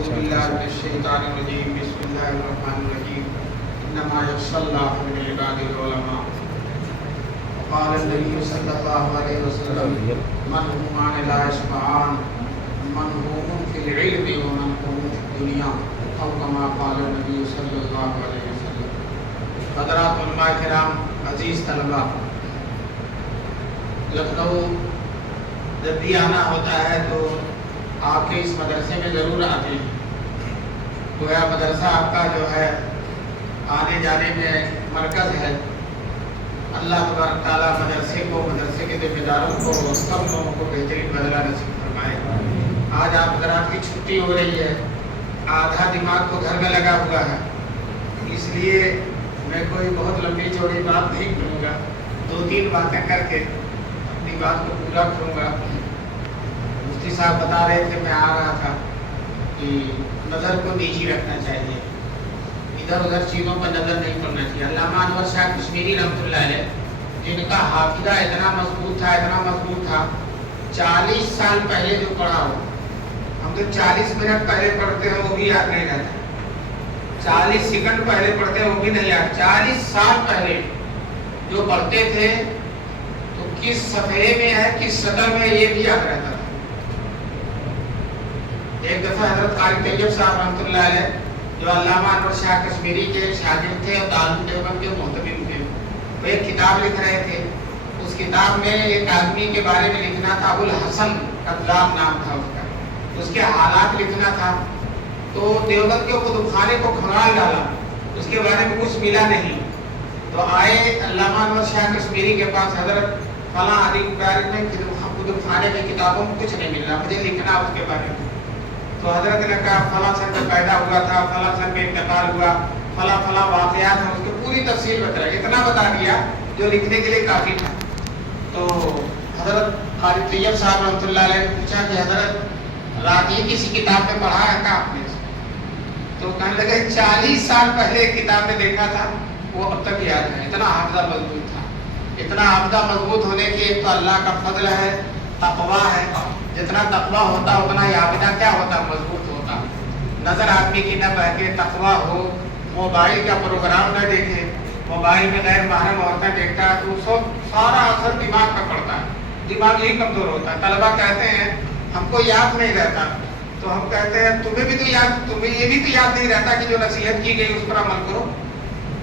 أعوذ بالله من الشيطان الرجيم بسم الله الرحمن الرحيم إنما يخشى الله من عباده العلماء وقال النبي صلى الله عليه وسلم من همان لا يشبعان من هم في العلم ومن هم في الدنيا أو كما قال النبي صلى الله عليه وسلم. حضرات علماء کرام، عزیز طلباء، لکھنؤ جب بھی آنا ہوتا ہے تو آپ کے اس مدرسے میں ضرور آتے ہیں. گویا مدرسہ آپ کا جو ہے آنے جانے میں مرکز ہے. اللہ تبارک تعالیٰ مدرسے کو، مدرسے کے ذمہ داروں کو، سب لوگوں کو بہترین بدلہ نصیب فرمائے. آج آپ حضرات کی چھٹی ہو رہی ہے، آدھا دماغ تو گھر میں لگا ہوا ہے، اس لیے میں کوئی بہت لمبی چوڑی بات نہیں کروں گا. 2-3 باتیں کر کے اپنی بات کو پورا کروں گا. مفتی صاحب بتا رہے تھے، میں آ رہا تھا، کہ نظر کو نیچی رکھنا چاہیے، ادھر ادھر چیزوں پر نظر نہیں پڑنا چاہیے. علامہ انور شاہ کشمیری رحمۃ اللہ علیہ، جن کا حافظہ اتنا مضبوط تھا، 40 سال پہلے جو پڑھا ہو، ہم تو 40 منٹ پہلے پڑھتے ہیں وہ بھی یاد نہیں رہتا، 40 سیکنڈ پہلے پڑھتے ہیں وہ بھی نہیں یاد. 40 سال پہلے جو پڑھتے تھے تو کس صفحے میں ہے، کس سطر میں، یہ بھی یاد رہتا تھا. ایک دفعہ حضرت قاری طیب صاحب رحمۃ اللہ علیہ، جو علامہ انور شاہ کشمیری کے شاگرد تھے اور دارالعلوم دیوبند کے محتمم تھے، وہ ایک کتاب لکھ رہے تھے. اس کتاب میں ایک آدمی کے بارے میں لکھنا تھا، ابوالحسن قذاب نام تھا اس کا. اس کے حالات لکھنا تھا. تو دیوبند کے کتب خانے کو کھنگال ڈالا، اس کے بارے میں کچھ ملا نہیں. تو آئے علامہ انور شاہ کشمیری کے پاس، حضرت فلاں علی بارے میں کتب خانے کی کتابوں میں کچھ نہیں مل رہا، مجھے لکھنا اس کے بارے میں. تو حضرت نے کہا فلاں سن میں پیدا ہوا تھا، فلاں سن میں انتقال ہوا، فلاں فلاں واقعات ہیں، اس کی پوری تفصیل بتا رہا. اتنا بتا دیا جو لکھنے کے لیے کافی تھا. تو حضرت قاری طیب صاحب رحمۃ اللہ علیہ نے پوچھا کہ حضرت رات یہ کسی کتاب میں پڑھا ہے کہا آپ نے؟ تو کہنے لگے 40 سال پہلے کتاب میں دیکھا تھا، وہ اب تک یاد ہے. اتنا حافظہ مضبوط تھا. اتنا حافظہ مضبوط ہونے کی ایک تو اللہ کا فضل ہے، تقویٰ ہے. جتنا تقویٰ ہوتا اتنا یہ حافظہ کیا ہوتا، مضبوط ہوتا. نظر آدمی کی نہ بہکے، تقویٰ ہو، موبائل کا پروگرام نہ دیکھے، موبائل میں غیر محرم عورتیں دیکھتا ہے تو سارا اثر دماغ پر پڑتا ہے، دماغ ہی کمزور ہوتا ہے. طلبا کہتے ہیں ہم کو یاد نہیں رہتا، تو ہم کہتے ہیں تمہیں یہ بھی تو یاد نہیں رہتا کہ جو نصیحت کی گئی اس پر عمل کرو.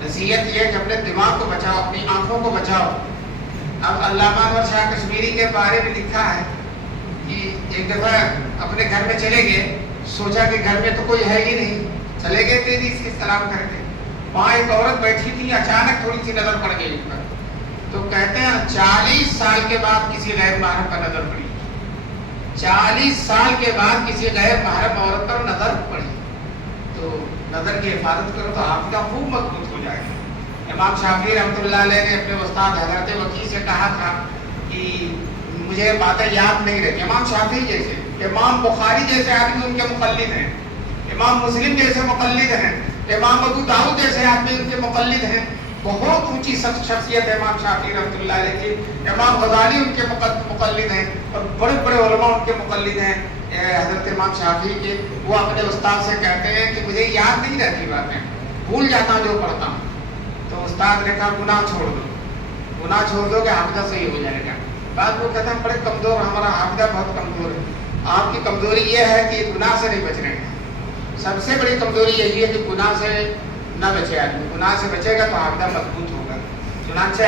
نصیحت یہ کہ اپنے دماغ کو بچاؤ، اپنی آنکھوں کو بچاؤ. اب علامہ انور شاہ کشمیری کے بارے میں لکھا ہے کہ ایک دفعہ اپنے گھر میں چلے گئے، سوچا کہ گھر میں تو کوئی ہے ہی نہیں، چلے گئے تیزی سے سلام کر کے. وہاں ایک عورت بیٹھی تھی، اچانک تھوڑی سی نظر پڑ گئی ان پر. تو کہتے ہیں 40 سال کے بعد کسی غیر محرم پر نظر پڑی. 40 سال کے بعد کسی غیر محرم عورت پر نظر پڑی. تو نظر کی حفاظت کرو تو حافظہ خوب مضبوط ہو جائے گا. امام شافعی رحمۃ اللہ علیہ نے اپنے استاد حضرت وکیع سے کہا تھا کہ مجھے باتیں یاد نہیں رہتی. امام شافعی جیسے، امام بخاری جیسے آدمی ان کے مقلد ہیں، امام مسلم جیسے مقلد ہیں، امام ابو داؤد جیسے آدمی ان کے مقلد ہیں. بہت اونچی شخصیت ہے امام شافعی رحمۃ اللہ علیہ کی. امام غزالی ان کے مقلد ہیں اور بڑے بڑے علماء ان کے مقلد ہیں حضرت امام شافعی کے. وہ اپنے استاد سے کہتے ہیں کہ مجھے یاد نہیں رہتی باتیں، بھول جاتا جو پڑھتا ہوں. تو استاد نے کہا گناہ چھوڑ دو، گناہ چھوڑ دو کہ حافظہ صحیح ہو جائے گا. بعد وہ کہتے ہیں بڑے کمزور، ہمارا حافظہ بہت کمزور ہے. آپ کی کمزوری یہ ہے کہ گناہ سے نہیں بچ رہے ہیں. سب سے بڑی کمزوری یہی ہے کہ گناہ سے نہ بچے آدمی. گناہ سے بچے گا تو حافظہ مضبوط ہوگا. چنانچہ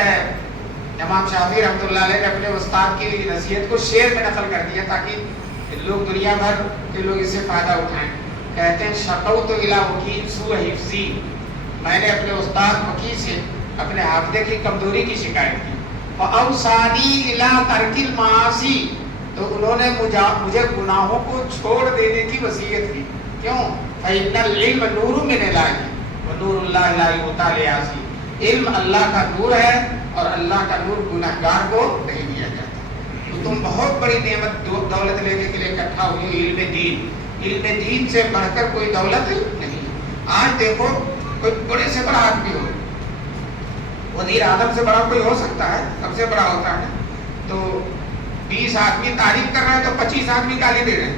امام شافعی رحمۃ اللہ علیہ نے اپنے استاد کی نصیحت کو شعر میں نقل کر دیا تاکہ لوگ، دنیا بھر کے لوگ اس سے فائدہ اٹھائیں. کہتے ہیں شقوت الی وکیع سوء حفظی، میں نے اپنے استاد وکیع سے اپنے حافظے کی کمزوری کی شکایت کی. فاوصانی الی ترک المعاصی، تو انہوں نے مجھے گناہوں کو چھوڑ دینے کی وصیت کی. کیوں؟ فإن العلم نور من اللہ ونور اللہ لا یؤتی لعاصی. علم اللہ کا نور ہے اور اللہ کا نور گنہگار کو نہیں دیا جاتا. تو تم بہت بڑی نعمت دولت لینے کے لیے اکٹھا ہوئی علم دین. علم دین سے بڑھ کر کوئی دولت نہیں. آج دیکھو کوئی بڑے سے بڑا آدمی ہو، وزیر اعظم سے بڑا کوئی ہو سکتا ہے، سب سے بڑا ہوتا ہے. تو 20 آدمی تعریف کر رہے ہیں تو 25 آدمی گالی دے رہے ہیں.